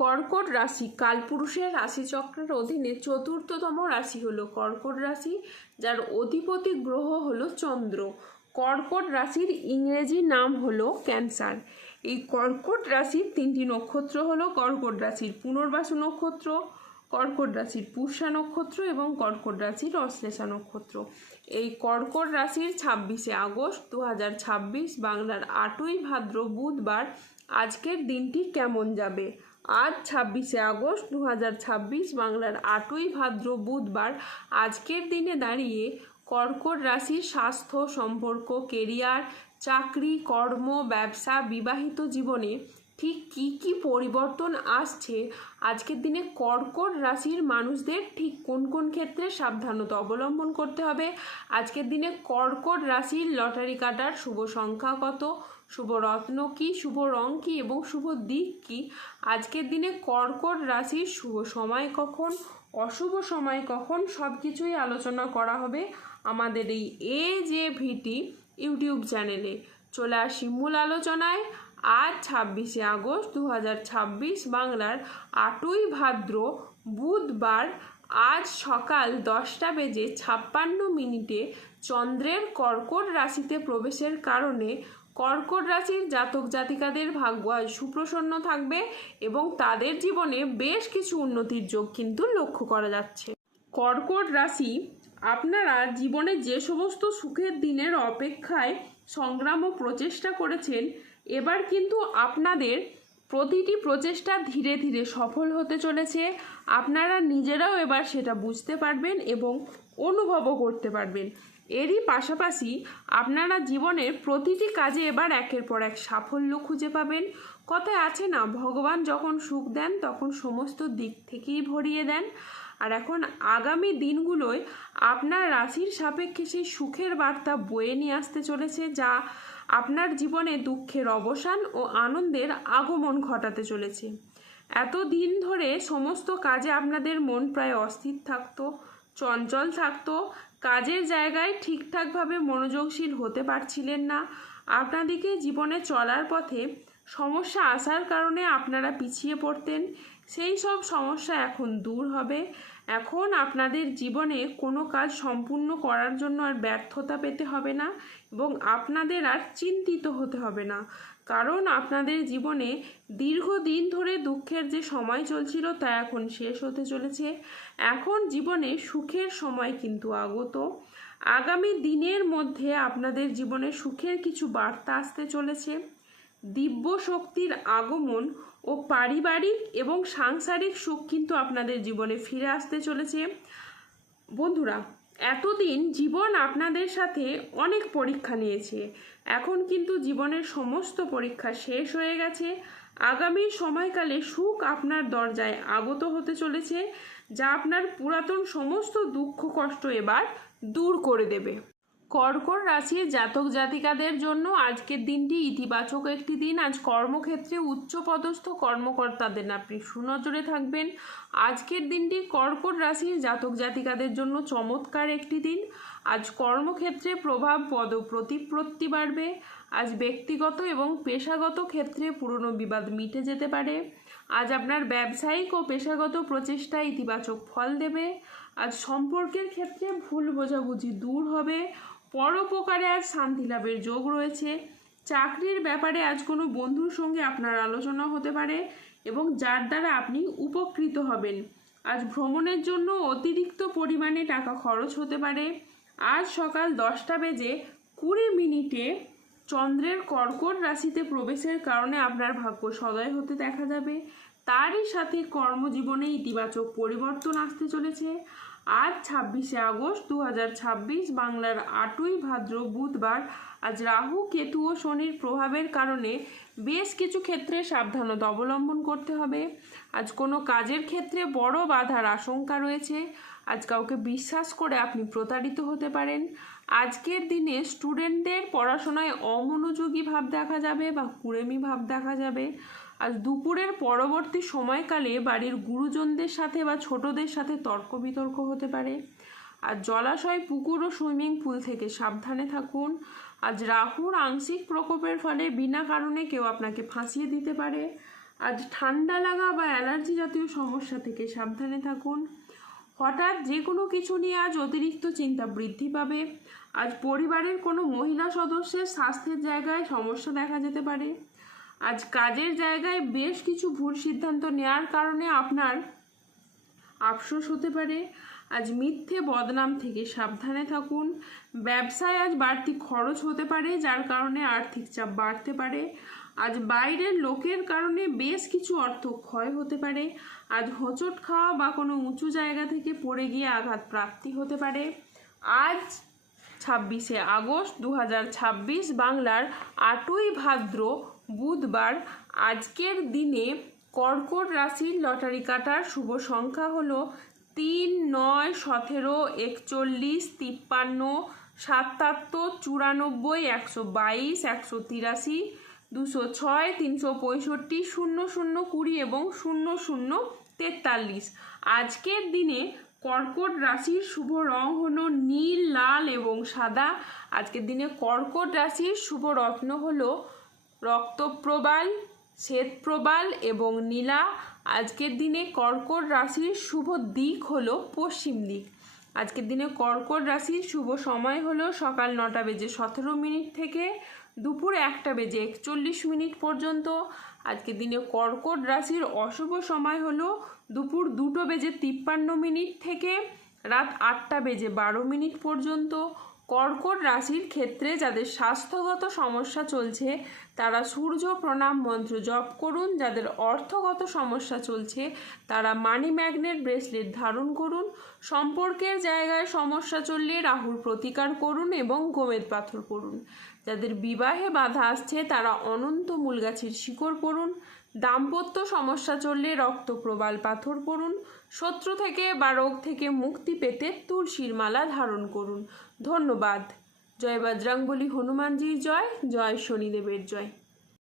কর্কট রাশি কালপুরুষের রাশিচক্রের অধীনে চতুর্থতম রাশি হলো কর্কট রাশি, যার অধিপতি গ্রহ হলো চন্দ্র। কর্কট রাশির ইংরেজি নাম হলো ক্যান্সার। এই কর্কট রাশির তিনটি নক্ষত্র হলো কর্কট রাশির পুনর্বাসু নক্ষত্র, কর্কট রাশির পুষ্যা নক্ষত্র এবং কর্কট রাশির অশ্লেষা নক্ষত্র। এই কর্কট রাশির 26শে আগস্ট 2026 বাংলার 8ই ভাদ্র বুধবার আজকের দিনটি কেমন যাবে। আজ 26শে আগস্ট 2026 বাংলার 8ই ভাদ্র বুধবার আজকের দিনে দাঁড়িয়ে কর্কট রাশির স্বাস্থ্য, সম্পর্ক, কেরিয়ার, চাকরি, কর্ম, ব্যবসা, বিবাহিত জীবনে ঠিক কী কী পরিবর্তন আসছে, আজকের দিনে কর্কট রাশির মানুষদের ঠিক কোন কোন ক্ষেত্রে সাবধানতা অবলম্বন করতে হবে, আজকের দিনে কর্কট রাশির লটারি কাটার শুভ সংখ্যা কত, শুভ রত্ন কী, শুভ রং কী এবং শুভ দিক কী, আজকের দিনে কর্কট রাশির শুভ সময় কখন, অশুভ সময় কখন, সব কিছুই আলোচনা করা হবে আমাদের এই AJVT ইউটিউব চ্যানেলে। চলে আসি মূল আলোচনায়। আজ 26শে আগস্ট 2026 বাংলার 8ই ভাদ্র বুধবার আজ সকাল 10:56 চন্দ্রের কর্কট রাশিতে প্রবেশের কারণে কর্কট রাশির জাতক জাতিকাদের ভাগ্য আজ সুপ্রসন্ন থাকবে এবং তাদের জীবনে বেশ কিছু উন্নতির যোগ কিন্তু লক্ষ্য করা যাচ্ছে। কর্কট রাশি, আপনারা জীবনে যে সমস্ত সুখের দিনের অপেক্ষায় সংগ্রাম ও প্রচেষ্টা করেছেন, এবার কিন্তু আপনাদের প্রতিটি প্রচেষ্টা ধীরে ধীরে সফল হতে চলেছে। আপনারা নিজেরাও এবার সেটা বুঝতে পারবেন এবং অনুভবও করতে পারবেন। এরই পাশাপাশি আপনারা জীবনের প্রতিটি কাজে এবার একের পর এক সাফল্য খুঁজে পাবেন। কথায় আছে না, ভগবান যখন সুখ দেন তখন সমস্ত দিক থেকেই ভরিয়ে দেন। আর এখন আগামী দিনগুলোয় আপনার রাশির সাপেক্ষে সেই সুখের বার্তা বয়ে নিয়ে আসতে চলেছে, যা আপনার জীবনে দুঃখের অবসান ও আনন্দের আগমন ঘটাতে চলেছে। এতদিন ধরে সমস্ত কাজে আপনাদের মন প্রায় অস্থির থাকতো, চঞ্চল থাকতো, কাজের জায়গায় ঠিকঠাকভাবে মনোযোগশীল হতে পারছিলেন না। আপনাদেরকে জীবনে চলার পথে সমস্যা আসার কারণে আপনারা পিছিয়ে পড়তেন। সেই সব সমস্যা এখন দূর হবে। এখন আপনাদের জীবনে কোনো কাজ সম্পূর্ণ করার জন্য আর ব্যর্থতা পেতে হবে না এবং আপনাদের আর চিন্তিত হতে হবে না, কারণ আপনাদের জীবনে দীর্ঘদিন ধরে দুঃখের যে সময় চলছিল তা এখন শেষ হতে চলেছে। এখন জীবনে সুখের সময় কিন্তু আগত। আগামী দিনের মধ্যে আপনাদের জীবনে সুখের কিছু বার্তা আসতে চলেছে। দিব্য শক্তির আগমন ও পারিবারিক এবং সাংসারিক সুখ কিন্তু আপনাদের জীবনে ফিরে আসতে চলেছে। বন্ধুরা, এতদিন জীবন আপনাদের সাথে অনেক পরীক্ষা নিয়েছে, এখন কিন্তু জীবনের সমস্ত পরীক্ষা শেষ হয়ে গেছে। আগামী সময়কালে সুখ আপনার দরজায় আগত হতে চলেছে, যা আপনার পুরাতন সমস্ত দুঃখ কষ্ট এবার দূর করে দেবে। কর্কট রাশির জাতক জাতিকাদের জন্য আজকের দিনটি ইতিবাচক একটি দিন। আজ কর্মক্ষেত্রে উচ্চপদস্থ কর্মকর্তাদের আপনি সুনজরে থাকবেন। আজকের দিনটি কর্কট রাশির জাতক জাতিকাদের জন্য চমৎকার একটি দিন। আজ কর্মক্ষেত্রে প্রভাব পদ প্রতিপত্তি বাড়বে। আজ ব্যক্তিগত এবং পেশাগত ক্ষেত্রে পুরনো বিবাদ মিটে যেতে পারে। আজ আপনার ব্যবসায়িক ও পেশাগত প্রচেষ্টা ইতিবাচক ফল দেবে। আজ সম্পর্কের ক্ষেত্রে ভুল বোঝাবুঝি দূর হবে। পরোপকারে আজ শান্তি লাভের যোগ রয়েছে। চাকরির ব্যাপারে আজ কোনো বন্ধুর সঙ্গে আপনার আলোচনা হতে পারে এবং যার দ্বারা আপনি উপকৃত হবেন। আজ ভ্রমণের জন্য অতিরিক্ত পরিমাণে টাকা খরচ হতে পারে। আজ সকাল 10:20 চন্দ্রের কর্কট রাশিতে প্রবেশের কারণে আপনার ভাগ্য সদয় হতে দেখা যাবে। তারই সাথে কর্মজীবনে ইতিবাচক পরিবর্তন আসতে চলেছে। আজ 26শে আগস্ট 2026 বাংলার 8ই ভাদ্র বুধবার আজ রাহু, কেতু ও শনির প্রভাবের কারণে বেশ কিছু ক্ষেত্রে সাবধানতা অবলম্বন করতে হবে। আজ কোনো কাজের ক্ষেত্রে বড় বাধার আশঙ্কা রয়েছে। আজ কাউকে বিশ্বাস করে আপনি প্রতারিত হতে পারেন। আজকের দিনে স্টুডেন্টদের পড়াশোনায় অমনোযোগী ভাব দেখা যাবে বা কুড়েমি ভাব দেখা যাবে। আজ দুপুরের পরবর্তী সময়কালে বাড়ির গুরুজনদের সাথে বা ছোটদের সাথে তর্ক বিতর্ক হতে পারে। আজ জলাশয়, পুকুর ও সুইমিং পুল থেকে সাবধানে থাকুন। আজ রাহুর আংশিক প্রকোপের ফলে বিনা কারণে কেউ আপনাকে ফাঁসিয়ে দিতে পারে। আজ ঠান্ডা লাগা বা অ্যালার্জি জাতীয় সমস্যা থেকে সাবধানে থাকুন। হঠাৎ যে কোনো কিছু নিয়ে আজ অতিরিক্ত চিন্তা বৃদ্ধি পাবে। আজ পরিবারের কোনো মহিলা সদস্যের স্বাস্থ্যের জায়গায় সমস্যা দেখা যেতে পারে। আজ কাজের জায়গায় বেশ কিছু ভুল সিদ্ধান্ত নেওয়ার কারণে আপনার আফসোস হতে পারে। আজ মিথ্যে বদনাম থেকে সাবধানে থাকুন। ব্যবসায় আজ বাড়তি খরচ হতে পারে, যার কারণে আর্থিক চাপ বাড়তে পারে। আজ বাইরের লোকের কারণে বেশ কিছু অর্থ ক্ষয় হতে পারে। আজ হোঁচট খাওয়া বা কোনো উঁচু জায়গা থেকে পড়ে গিয়ে আঘাত প্রাপ্তি হতে পারে। আজ 26শে আগস্ট 2026 বাংলার 8ই ভাদ্র বুধবার। আজকের দিনে কর্কট রাশির লটারি কাটার শুভ সংখ্যা হলো 3, 9, 17, 41, 53, 77, 94, 122, 183, 206, 365, 00, 20 এবং 0043। আজকের দিনে কর্কট রাশির শুভ রং হলো নীল, লাল এবং সাদা। আজকের দিনে কর্কট রাশির শুভ রত্ন হলো রক্তপ্রবাল, শ্বেতপ্রবাল এবং নীলা। আজকের দিনে কর্কট রাশির শুভ দিক হলো পশ্চিম দিক। আজকের দিনে কর্কট রাশির শুভ সময় হলো সকাল 9:17 থেকে দুপুর 1:41 পর্যন্ত। আজকের দিনে কর্কট রাশির অশুভ সময় হলো দুপুর 2:53 থেকে রাত 8:12 পর্যন্ত। কর্কট রাশির ক্ষেত্রে যাদের স্বাস্থ্যগত সমস্যা চলছে তারা সূর্য প্রণাম মন্ত্র জপ করুন। যাদের অর্থগত সমস্যা চলছে তারা মানি ম্যাগনেট ব্রেসলেট ধারণ করুন। সম্পর্কের জায়গায় সমস্যা চললে রাহুর প্রতিকার করুন এবং গোমেদ পাথর করুন। যাদের বিবাহে বাধা আসছে তারা অনন্ত মূল গাছের শিকড় পড়ুন। দাম্পত্য সমস্যা চললে রক্তপ্রবাল পাথর পড়ুন। শত্রু থেকে বা রোগ থেকে মুক্তি পেতে তুলসীর মালা ধারণ করুন। ধন্যবাদ। জয় বজরংবলী হনুমানজির জয়, জয় শনিদেবের জয়।